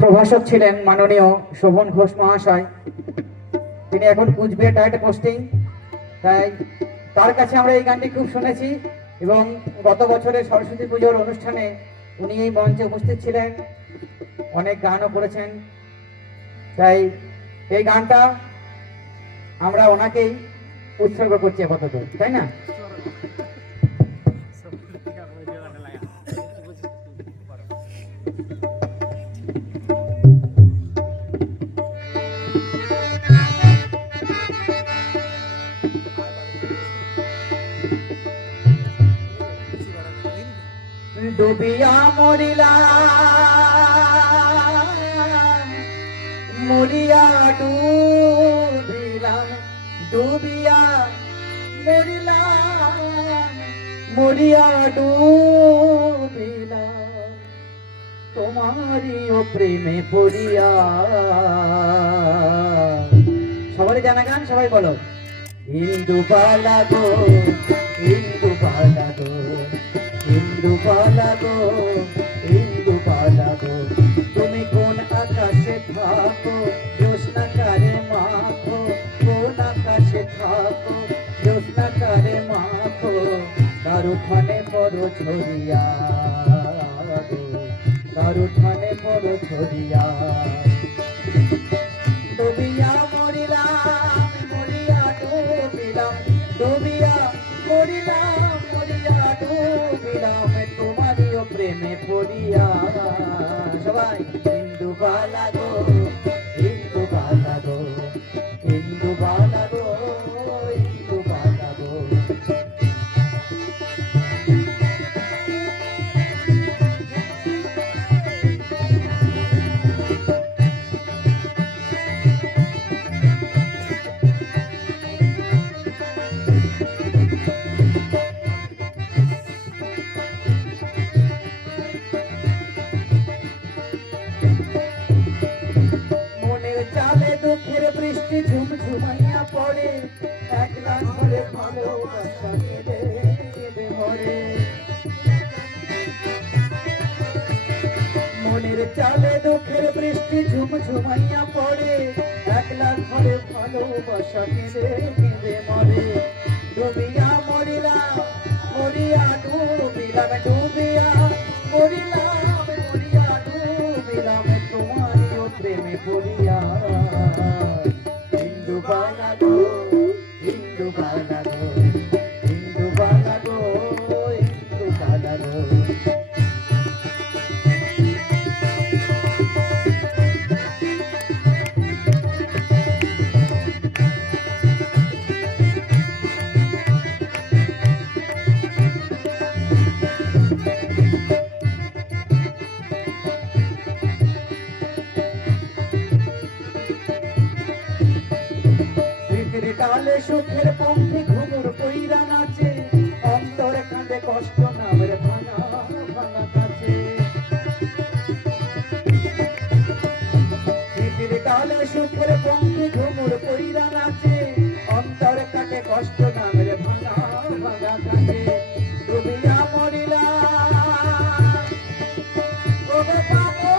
প্রভাষক ছিলেন মাননীয় শোভন ঘোষ মহাশয়। তিনি এখন কুচবিহার একটা পোস্টিং, তাই তার কাছে আমরা এই গানটি খুব শুনেছি এবং গত বছরের সরস্বতী পুজোর অনুষ্ঠানে উনি এই মঞ্চে উপস্থিত ছিলেন, অনেক গানও করেছেন। তাই এই গানটা আমরা ওনাকেই উৎসর্গ করছি আপাতত, তাই না? ডুবিয়া মরিলাম, মরিয়া ডুবিলাম, ডুবিয়া মরিলাম, মরিয়া ডুবিলাম, তোমারই ও প্রেমে পড়িয়া। সবাই জানা গান, সবাই বলো। ইন্দুবালা গো, ইন্দুবালা গো, ইন্দুবালা গো, ইন্দুবালা গো, তুমি কোন আকাশে থাকো, জ্যোৎস্নাকারে মাখো, কোন আকাশে থাকো, জ্যোৎস্নাকারে মাখো, তার উঠানে পড়ো ছড়িয়া গো, তার উঠানে পড়ো ছড়িয়া। ডুবিয়া মরিলাম, মরিয়া ডুবিলাম, ডুবিয়া মরিলাম, মরিয়া ডুবিলাম, তোমারই ও প্রেমে পড়িয়া। সবাই ইন্দুবালা গো, ইন্দুবালা গো, ইন্দুবালা গো, ইন্দুবালা গো। বৃষ্টি ঝুমঝুমাইয়া পড়ে, একলা ঘরে ভালোবাসা কেঁদে কেঁদে মরে। মনের চালে দুঃখের বৃষ্টি ঝুমঝুমাইয়া পড়ে, একলা ঘরে ভালোবাসা কেঁদে কেঁদে মরে। ডুবিয়া মরিলাম, মরিয়া ডুবিলাম, ডুবিয়া মরিলাম, মরিয়া ডুবিলাম, তোমারই ও প্রেমে পড়িয়া। ইন্দুবালা গো, ইন্দুবালা গো, ইন্দুবালা গো, ইন্দুবালা গো। ডালে সুখের পঙ্খী ঘুমুর কইরা নাচে, অন্তরে কাঁদে কষ্ট নামের ভাঙা ভাঙা কাছে। ডালে সুখের পঙ্খী ঘুমুর কইরা নাচে, অন্তরে কাঁদে কষ্ট নামের ভাঙা ভাঙা কাছে। ডুবিয়া মরিলাম, ওরে পাগল,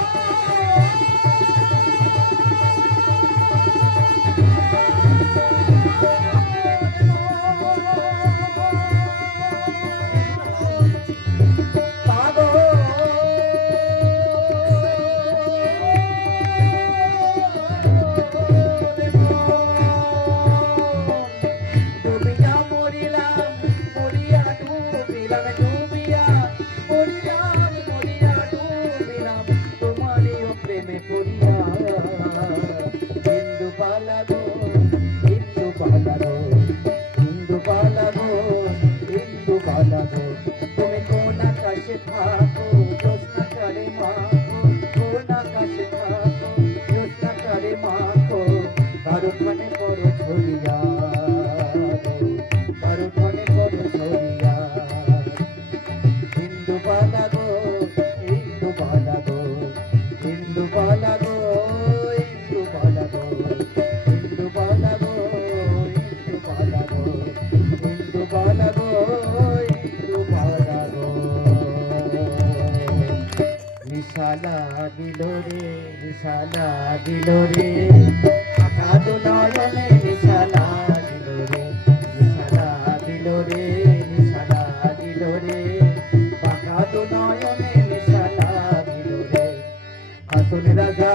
লাগিল রে নিশা লাগিল রে ফাঁকা দু নয়নে নিশা লাগিল রে নিশা লাগিল রে নিশা লাগিল রে ফাঁকা দু নয়নে নিশা লাগিল রে আসল রাজা